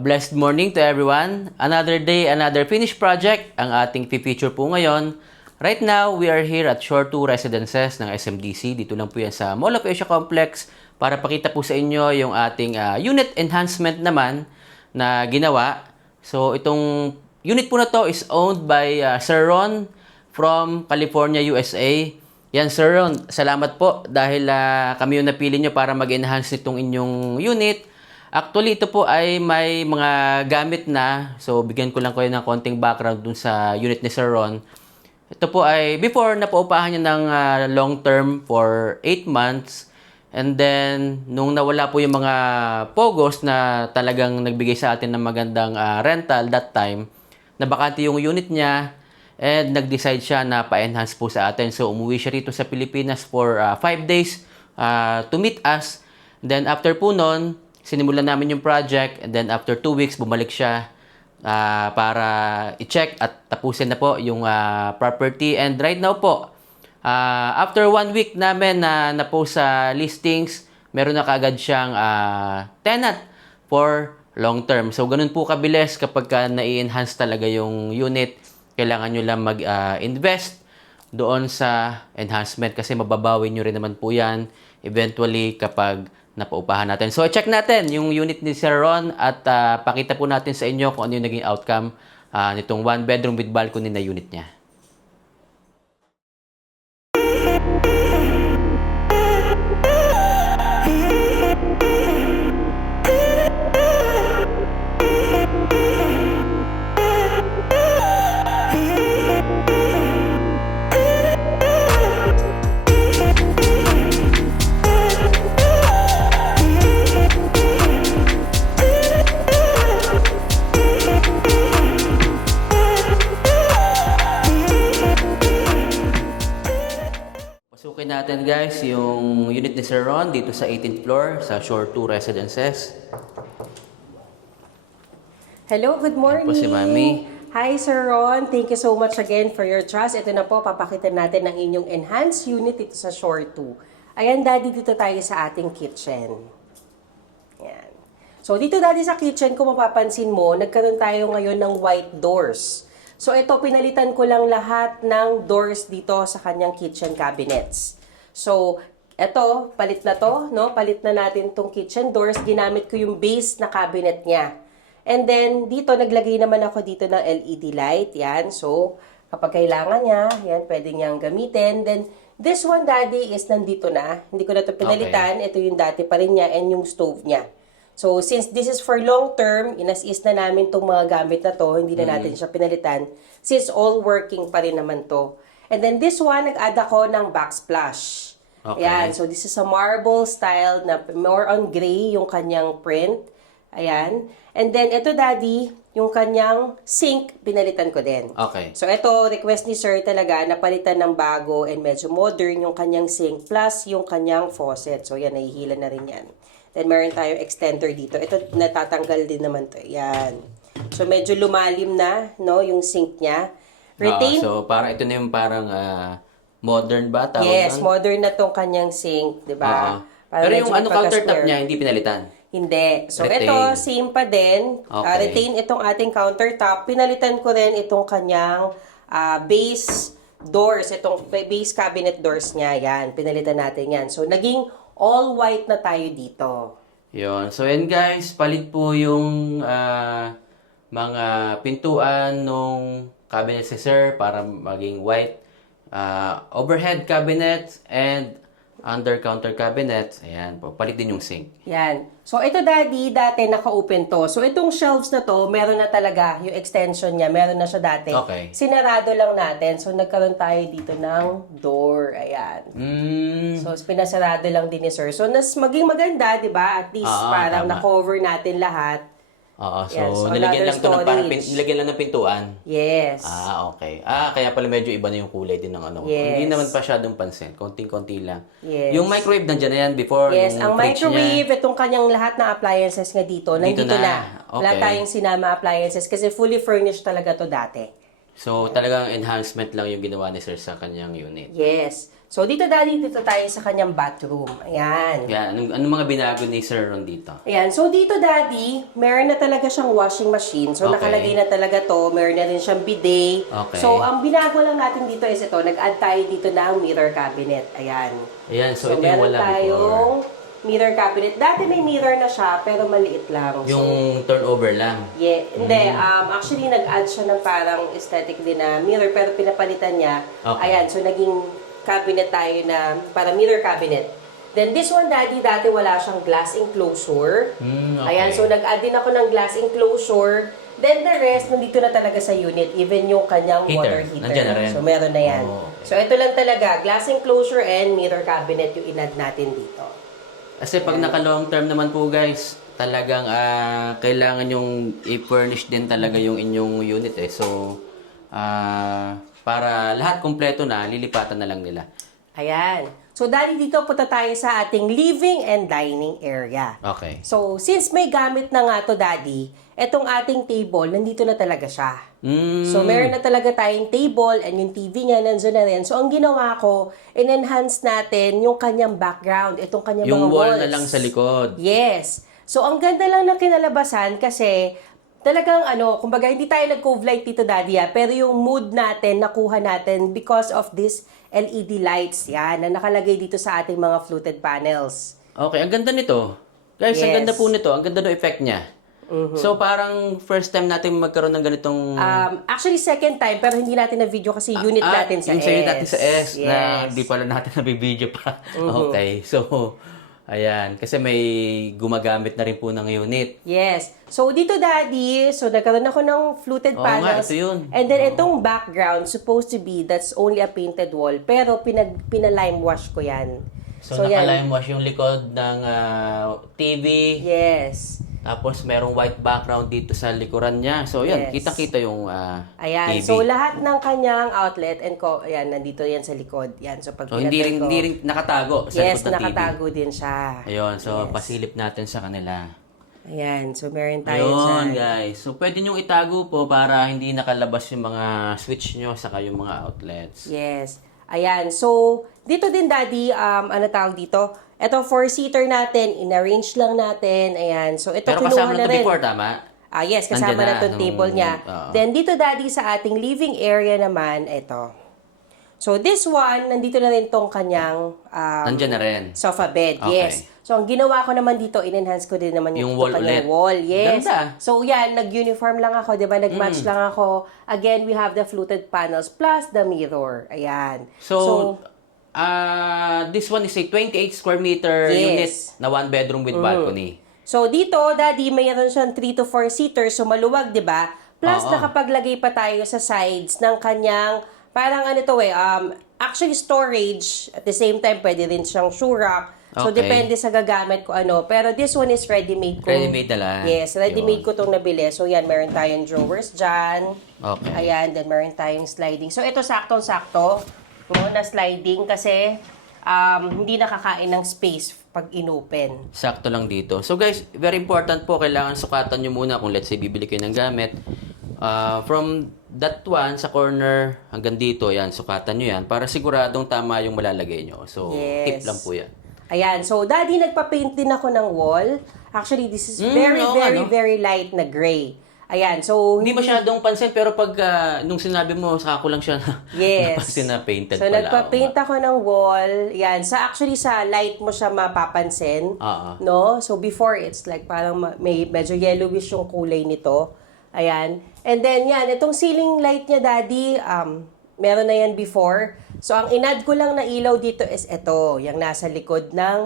A blessed morning to everyone. Another day, another finished project ang ating feature po ngayon. Right now, we are here at Shore 2 Residences ng SMDC. Dito lang po yan sa Mall of Asia Complex para pakita po sa inyo yung ating unit enhancement naman na ginawa. So, itong unit po na to is owned by Sir Ron from California, USA. Yan, Sir Ron, salamat po dahil kami yung napili nyo para mag-enhance nitong inyong unit. Actually, ito po ay may mga gamit na. So, bigyan ko lang kayo ng konting background dun sa unit ni Sir Ron. Ito po ay before napaupahan niya ng long term for 8 months. And then, nung nawala po yung mga pogos na talagang nagbigay sa atin ng magandang rental that time, nabakante yung unit niya and nag-decide siya na pa-enhance po sa atin. So, umuwi siya rito sa Pilipinas for 5 days to meet us. Then, after po nun, sinimulan namin yung project and then after 2 weeks, bumalik siya para i-check at tapusin na po yung property. And right now po, after 1 week namin na post sa listings, meron na kaagad siyang tenant for long term. So, ganun po kabilis kapag na-enhance talaga yung unit. Kailangan nyo lang mag-invest doon sa enhancement kasi mababawi nyo rin naman po yan eventually kapag napaupahan natin. So, check natin yung unit ni Sir Ron at pakita po natin sa inyo kung ano yung naging outcome nitong 1 bedroom with balcony na unit niya. Pasukin natin guys yung unit ni Sir Ron dito sa 18th floor sa Shore 2 Residences. Hello, good morning. Yan po si Mami. Hi Sir Ron, thank you so much again for your trust. Ito na po, papakita natin ang inyong enhanced unit dito sa Shore 2. Ayan, Daddy, dito tayo sa ating kitchen. Ayan. So dito Daddy sa kitchen, kung mapapansin mo, nagkaroon tayo ngayon ng white doors. So ito, pinalitan ko lang lahat ng doors dito sa kanyang kitchen cabinets. So, ito, palit na to, no? Palit na natin tong kitchen doors. Ginamit ko yung base na cabinet niya. And then, dito, naglagay naman ako dito ng LED light. Yan. So, kapag kailangan niya, yan, pwede niyang gamitin. Then, this one, Daddy, is nandito na. Hindi ko na ito pinalitan. Okay. Ito yung dati pa rin niya and yung stove niya. So, since this is for long term, inas-is na namin itong mga gamit na to, hindi na natin siya pinalitan, since all working pa rin naman to. And then this one, nag-add ako ng backsplash. Okay. Ayan, so this is a marble style na more on gray yung kanyang print. Ayan. And then ito, Daddy, yung kanyang sink, pinalitan ko din. Okay. So ito, request ni Sir talaga, napalitan ng bago and medyo modern yung kanyang sink plus yung kanyang faucet. So yan, nahihila na rin yan. Then, meron tayong extender dito. Ito, natatanggal din naman to. Yan. So, medyo lumalim na, no, yung sink niya. Retain. So, parang ito na yung parang modern ba? Tawag yes, doon? modern na tong kanyang sink, di ba? Pero yung countertop niya, hindi pinalitan? Hindi. So, Retain. ito, same pa din. Okay. Retain itong ating countertop. Pinalitan ko rin itong kanyang base doors. Itong base cabinet doors niya. Yan. Pinalitan natin yan. So, naging all white na tayo dito. Yun. So, yan guys, palit po yung mga pintuan nung cabinet si Sir para maging white. Overhead cabinets and under counter cabinets. Ayan po. Palit din yung sink. Yan. So, ito Daddy, dati naka-open to. So, itong shelves na to, meron na talaga yung extension niya. Meron na siya dati. Okay. Sinarado lang natin. So, nagkaroon tayo dito ng door. Ayan. So, pinasarado lang din ni Sir. So, maging maganda, di ba? At least parang tama. na-cover natin lahat. Oo. So, Yan. So, nilagyan lang to ng parang storage. nilagyan lang ng pintuan. Yes. Okay. Kaya pala medyo iba na yung kulay din ng ano. Yes. Hindi naman pasyadong pansin. Konting-konti lang. Yes. Yung microwave nandiyan na yan before. Yes, yung ang fridge microwave, niya. itong kanyang lahat ng appliances nga dito, nandito na. Wala Okay. tayong sinama appliances kasi fully furnished talaga to dati. So, talagang enhancement lang yung ginawa ni Sir sa kanyang unit. Yes. So, dito daddy, dito tayo sa kanyang bathroom. Ayan. Yan, anong mga binago ni Sir Ron dito? Ayan. So, dito daddy, meron na talaga siyang washing machine. So, Okay. nakalagay na talaga to. Meron na rin siyang bidet. Okay. So, ang binago lang natin dito is ito. Nag-add tayo dito ng mirror cabinet. Ayan. Ayan, so ito yung meron wala before. tayong mirror cabinet. Dati may mirror na siya, pero maliit lang. Yung turnover lang. Hindi. Actually, nag-add siya ng parang aesthetic din na mirror, pero pinapalitan niya. Okay. Ayan, so naging cabinet tayo na para mirror cabinet. Then this one, dati wala siyang glass enclosure. Okay. Ayan, so nag-add din ako ng glass enclosure. Then the rest, nandito na talaga sa unit. Even yung kanyang water heater. Nandiyan na rin. So meron na yan. Oh, okay. So ito lang talaga, glass enclosure and mirror cabinet yung in-add natin dito. Kasi pag naka-long term naman po guys, talagang kailangan yung i-furnish din talaga yung inyong unit eh. So, para lahat kompleto na, lilipatan na lang nila. Ayan. So, dahil dito punta tayo sa ating living and dining area. Okay. So, since may gamit na nga to, Daddy, etong ating table, nandito na talaga siya. So, meron na talaga tayong table and yung TV niya nandun na rin. So, ang ginawa ko, in-enhance natin yung kanyang background, itong kanyang Yung mga wall walls. na lang sa likod. Yes. So, ang ganda lang ng kinalabasan kasi talagang kumbaga hindi tayo nag-cove light dito, Daddy, pero yung mood natin, nakuha natin because of this LED lights, yan, na nakalagay dito sa ating mga fluted panels. Okay, ang ganda nito. Guys, ang Yes. ganda po nito. Ang ganda ng effect niya. So, parang first time natin magkaroon ng ganitong... Actually, second time, pero hindi natin na-video kasi unit natin sa yung S. sa unit natin sa S, na Yes. hindi pala natin nabibideo pa. Okay, so, ayan. Kasi may gumagamit na rin po ng unit. Yes. So, dito, Daddy, so nagkaroon ako ng fluted Oo nga, panels. ito yun. And then, itong background, supposed to be, that's only a painted wall. Pero, pina-lime wash ko yan. So naka-lime wash yung likod ng TV. Yes. Tapos, merong white background dito sa likuran niya. So, yan. Yes. Kitang-kita yung Ayan. TV. So, lahat ng kanyang outlet and ayan, nandito yan sa likod. Yan. So, pag So, hindi rin nakatago sa yes, likod ng TV. nakatago din siya. Ayun, so Yes. pasilip natin sa kanila. Ayan. So, meron tayo Ayun, sa... guys. So, pwede nyo itago po para hindi nakalabas yung mga switch nyo saka yung mga outlets. Yes. Ayan. So, dito din, Daddy, ano tawag dito? Ito, 4-seater natin. In-arrange lang natin. Ayan. So, ito Pero kinuha kasama na na to rin. before, tama? Yes, kasama Nandyan na itong nung- table niya. oo. Then, dito, Daddy, sa ating living area naman, ito. So, this one, nandito na rin tong kanyang Nandyan na rin. sofa bed. Okay. Yes. So, ang ginawa ko naman dito, in-enhance ko din naman Yung yung wall kanyang ulit. wall. Yes. Ganda. So, yan, nag-uniform lang ako, di ba? Nag-match lang ako. Again, we have the fluted panels plus the mirror. Ayan. So, this one is a 28 square meter Yes. unit na one bedroom with balcony. So, dito, Daddy, mayroon siyang 3 to 4 seaters. So, maluwag, di ba? Plus, Oo. nakapaglagay pa tayo sa sides ng kanyang, parang actually storage. At the same time, pwede rin siyang shoe rack. So, Okay. depende sa gagamit ko ano. Pero this one is ready-made ko. Ready-made na lang. Yes, ready-made Yun. ko itong nabili. So, yan, meron tayong drawers dyan. Okay. Ayan, then meron tayong sliding. So, ito saktong-sakto. Na sliding kasi hindi nakakain ng space pag inopen. Sakto lang dito. So guys, very important po, kailangan sukatan nyo muna kung let's say bibili kayo ng gamit. From that one sa corner hanggang dito, yan, sukatan nyo yan para siguradong tama yung malalagay nyo. So, Yes. tip lang po yan. Ayan, so Daddy, nagpa-paint din ako ng wall. Actually, this is very, oo, very, ano? very light na gray. Ayan, so... Hindi masyadong pansin, pero pag nung sinabi mo, saka ko lang siya Yes. napansin na painted So, pala. nagpa-paint ako ng wall. Yan. Actually, sa light mo siya mapapansin. Oo. No? So, before, it's like parang may medyo yellowish yung kulay nito. Ayan. And then, yan. Itong ceiling light niya, Daddy, meron na yan before. So, ang inad ko lang na ilaw dito is ito. Yung nasa likod ng,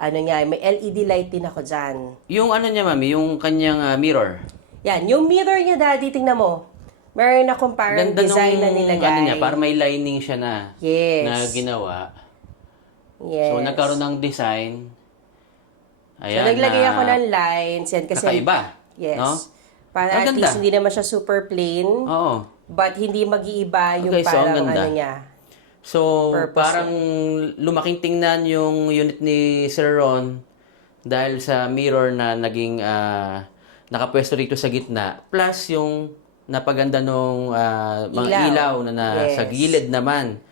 may LED light din ako dyan. Yung ano niya, mami, yung kanyang mirror. Yan. Yung mirror niya, Daddy, tingnan mo. Meron akong parang Ganda design na nung, nilagay. ano niya, parang may lining siya na. Yes. Na ginawa. Yes. So, nagkaroon ng design. So, Ayan, naglagay na ako ng lines. Yan, kasi, kakaiba. yes. No? Para Ang at ganda. least hindi naman siya super plain. Oo. But hindi mag-iiba yung Okay, so, ang parang ganda. ano niya. So, Purpose parang lumaking tingnan yung unit ni Sir Ron dahil sa mirror na naging nakapwesto rito sa gitna. Plus yung napaganda nung mga ilaw na Yes. sa gilid naman.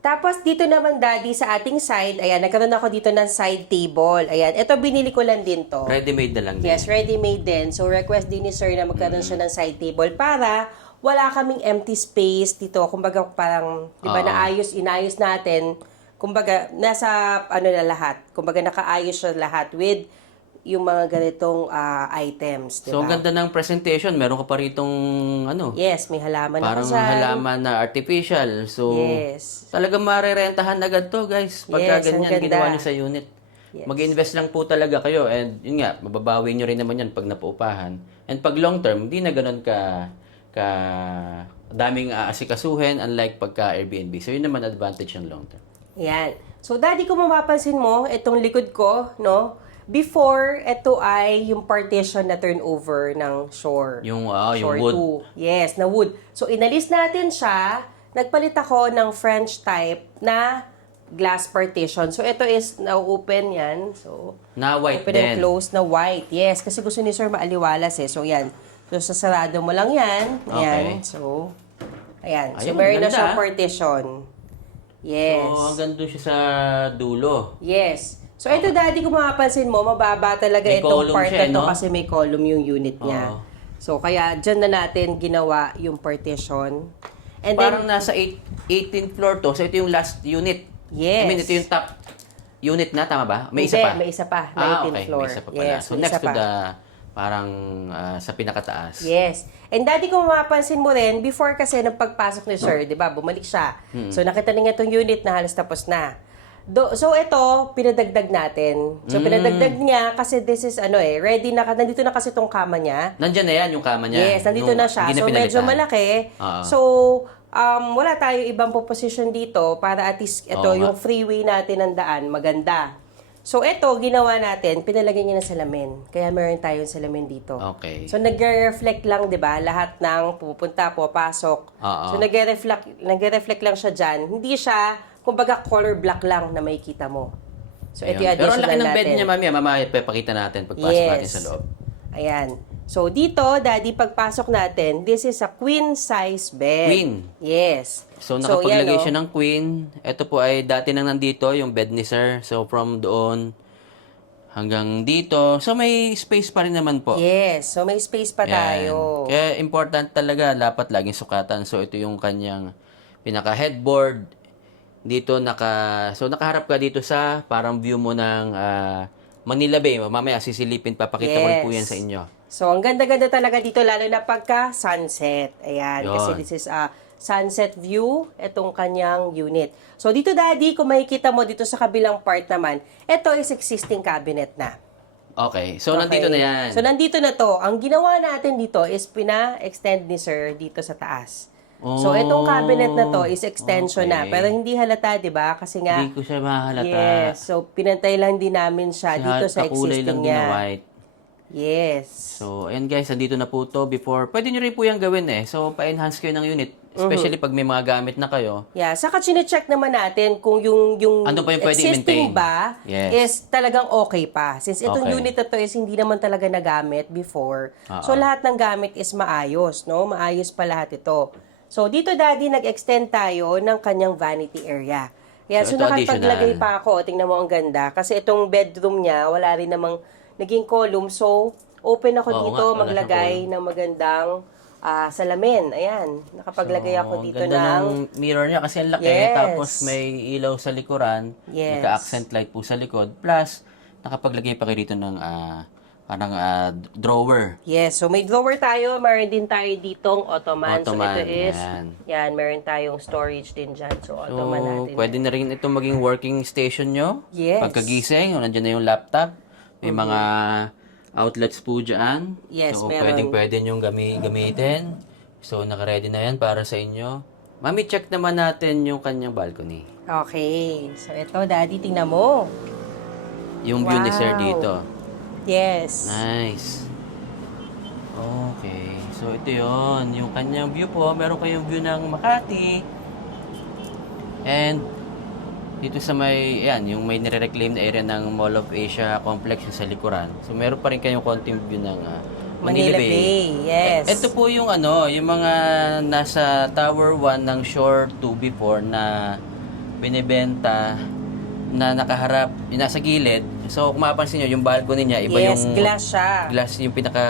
Tapos dito naman, Daddy, sa ating side, ayan, nagkaroon ako dito ng side table. Ayan, ito binili ko lang din to. Ready-made na lang din. Yes, ready-made din. So, request din ni Sir na magkaroon siya ng side table para wala kaming empty space dito. Kumbaga, parang, di ba, inayos natin. Kumbaga, nasa, na lahat. Kumbaga, nakaayos siya lahat with yung mga ganitong items, di So, ang ba? ganda ng presentation. Meron ka pa ritong, Yes, may halaman parang ako dyan. halaman na artificial. So, Yes. talagang marerentahan agad to, guys. Pagka Yes, ang ganyan, ganda. ginawa nyo sa unit. Yes. Mag-invest lang po talaga kayo. And yun nga, mababawi nyo rin naman yan pag napaupahan. And pag long term, hindi na ganun ka daming aasikasuhin unlike pagka Airbnb. So, yun naman advantage ng long term. Yan. So, Daddy, kung mapapansin mo, itong likod ko, no? Before, ito ay yung partition na turnover ng shore. Yung Shore wood. 2. Yes, na wood. So, inalis natin siya. Nagpalit ako ng French type na glass partition. So, ito is na-open yan. So, Na white open din. and close na white. Yes, kasi gusto ni Sir maaliwalas eh. So, yan. So, sasarado mo lang yan. Ayan. Okay. So, ayan. So, Ayun, meron na ganda, siyang ah. partition. Yes. So, hanggang doon siya sa dulo. Yes. So, ito, Daddy, kung mapapansin mo, mababa talaga May itong column part siya, na to no? kasi may column yung unit niya. Oo. So, kaya dyan na natin ginawa yung partition. And Parang then, nasa 18th floor to. So, ito yung last unit. yes. I mean, ito yung top unit na, tama ba? May Hindi, isa pa? may isa pa. 19th okay. floor. May isa pa pala. Yes, So, may next isa to pa. the, parang sa pinakataas. Yes. And Daddy, kung mapapansin mo rin, before kasi nung pagpasok ni Sir, di ba, bumalik siya. So, nakita niya itong unit na halos tapos na. So, ito, pinadagdag natin. So, pinadagdag niya kasi this is, ready na, nandito na kasi itong kama niya. Nandyan na yan yung kama niya. Yes, nandito na siya. Hindi So, pinalitan. medyo malaki. Oo. So, wala tayo ibang position dito para at least ito, Oo nga. yung freeway natin ng daan, maganda. So, ito, ginawa natin, pinalagay niya ng salamin. Kaya meron tayong salamin dito. Okay. So, nagre-reflect lang, di ba? Lahat ng pupunta, pupasok. Oo. So, nagre-reflect lang siya dyan. Hindi siya, kumbaga, color black lang na makikita mo. So, ito yung Ayun. Pero ang additional laki ng bed natin. niya, mami. Mamaya, papakita natin pagpasok natin sa loob. Ayan. So, dito, Daddy, pagpasok natin, this is a queen size bed. Queen? Yes. So, nakapaglagay yan, siya ng queen. Ito po ay dati nang nandito, yung bed ni sir. So, from doon hanggang dito. So, may space pa rin naman po. Yes. So, may space pa Yan. tayo. Kaya important talaga, dapat laging sukatan. So, ito yung kanyang pinaka-headboard. Dito, nakaharap ka dito sa parang view mo ng Manila Bay. Mamaya, sisilipin, papakita ko rin po yan sa inyo. So, ang ganda-ganda talaga dito, lalo na pagka sunset. Ayan. Yun. Kasi this is a sunset view, itong kanyang unit. So, dito, Daddy, kung makikita mo dito sa kabilang part naman, ito is existing cabinet na. Okay. So, Okay. nandito na yan. So, nandito na to. Ang ginawa natin dito is pina-extend ni Sir dito sa taas. So, itong cabinet na to is extension na. Okay. Pero hindi halata, di ba? Kasi nga, Hindi ko siya mahalata. yes. So, pinantay lang din namin siya dito sa kakulay existing lang din na niya. white. Yes. So, ayan guys, nandito na po to before. Pwede nyo rin po yung gawin eh. So, pa-enhance kayo ng unit. Especially pag may mga gamit na kayo. Yeah, saka chine-check naman natin kung yung Ano pa yung pwedeng existing i-maintain? ba Yes. is talagang okay pa. Since itong Okay. unit na to is hindi naman talaga nagamit before. Oo. So lahat ng gamit is maayos, no? Maayos pa lahat ito. So dito, Daddy, nag-extend tayo ng kanyang vanity area. Yeah, so So, ito nakapaglagay additional. pa ako. Tingnan mo ang ganda. Kasi itong bedroom niya, wala rin namang naging column. So, open ako Oo dito nga, wala maglagay siyang ng magandang salamin. Ayan, nakapaglagay So, ako dito ganda ng... ng mirror niya kasi ang laki. Yes. Tapos may ilaw sa likuran. Yes. Naka-accent light po sa likod. Plus, nakapaglagay pa kayo dito ng parang drawer. Yes, so may drawer tayo, meron din tayo ditong ottoman. Ottoman, So ito is, yan. meron tayong storage din dyan. So So, ottoman natin. pwede na rin ito maging working station nyo. Yes. Pagkagising, nandiyan na yung laptop. May mga outlets po dyan. Yes, so, meron. pwede nyong gamitin. So, nakaready na yan para sa inyo. Mami, check naman natin yung kanyang balcony. Okay, so ito, Daddy, tingnan mo. Yung view ni Sir Wow. dito. Yes. Nice. Okay. So, ito yon yung kanyang view po. Meron kayong view ng Makati. And, dito sa may, yung may nire-reclaim na area ng Mall of Asia complex yung sa likuran. So, meron pa rin kayong konting view ng Manila Bay. Yes. Ito po yung yung mga nasa Tower 1 ng Shore 2 before na binibenta na nakaharap, yung nasa gilid. So, kung mapapansin nyo, yung balcony niya, iba Yes, yung glass siya. glass, yung pinaka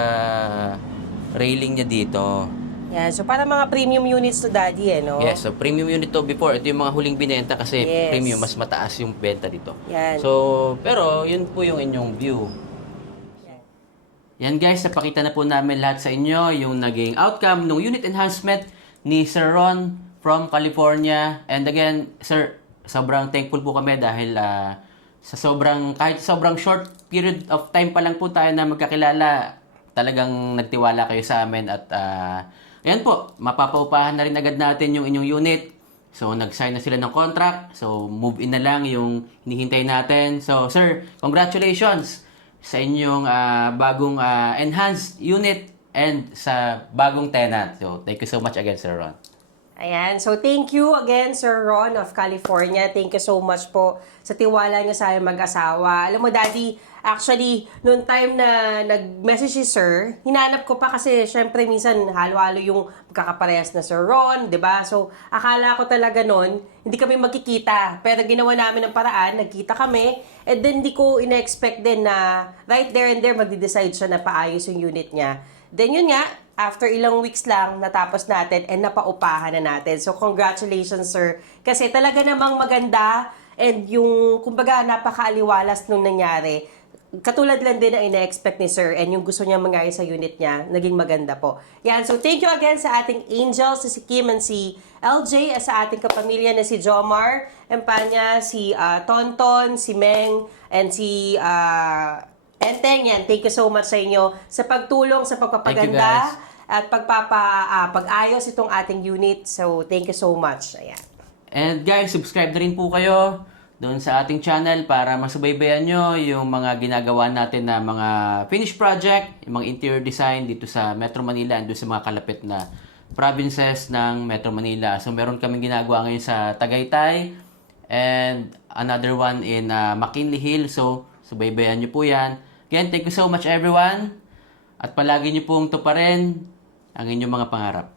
railing niya dito. Yan, so para mga premium units to Daddy no? Yes, so premium unit to before. Ito yung mga huling binenta kasi Yes. premium, mas mataas yung benta dito. Yan. So, pero yun po yung inyong view. Yan guys, napakita na po namin lahat sa inyo yung naging outcome ng unit enhancement ni Sir Ron from California. And again, Sir, sobrang thankful po kami dahil kahit sobrang short period of time pa lang po tayo na magkakilala, talagang nagtiwala kayo sa amin at ayan po, mapapaupahan na rin agad natin yung inyong unit. So, nag-sign na sila ng contract. So, move in na lang yung hinihintay natin. So, sir, congratulations sa inyong bagong enhanced unit and sa bagong tenant. So, thank you so much again, Sir Ron. Ayan. So, thank you again, Sir Ron of California. Thank you so much po sa tiwala niyo sa aming mag-asawa. Alam mo, Daddy, actually, noong time na nag-message si Sir, hinanap ko pa kasi, syempre, minsan halo-halo yung magkakaparehas na Sir Ron, di ba? So, akala ko talaga noon, hindi kami magkikita. Pero ginawa namin ng paraan, nagkita kami, and then hindi ko ina-expect din na right there and there, magde-decide siya na paayos yung unit niya. Then yun nga, after ilang weeks lang, natapos natin and napaupahan na natin. So, congratulations, sir. Kasi talaga namang maganda and yung, kumbaga, napakaaliwalas nung nangyari. Katulad lang din na ina-expect ni sir and yung gusto niya mangyari sa unit niya, naging maganda po. Yan, so thank you again sa ating angels, si Kim and si LJ, at sa ating kapamilya na si Jomar, Empanya, si Tonton, si Meng, and si Enteng. Yan, thank you so much sa inyo sa pagtulong, sa pagpapaganda at pag-ayos itong ating unit. So, thank you so much. Ayan. And guys, subscribe na rin po kayo doon sa ating channel para masubaybayan nyo yung mga ginagawa natin na mga finished project, yung mga interior design dito sa Metro Manila and doon sa mga kalapit na provinces ng Metro Manila. So, meron kaming ginagawa ngayon sa Tagaytay and another one in McKinley Hill. So, subaybayan nyo po yan. Again, thank you so much everyone. At palagi nyo pong tuparin ang inyong mga pangarap.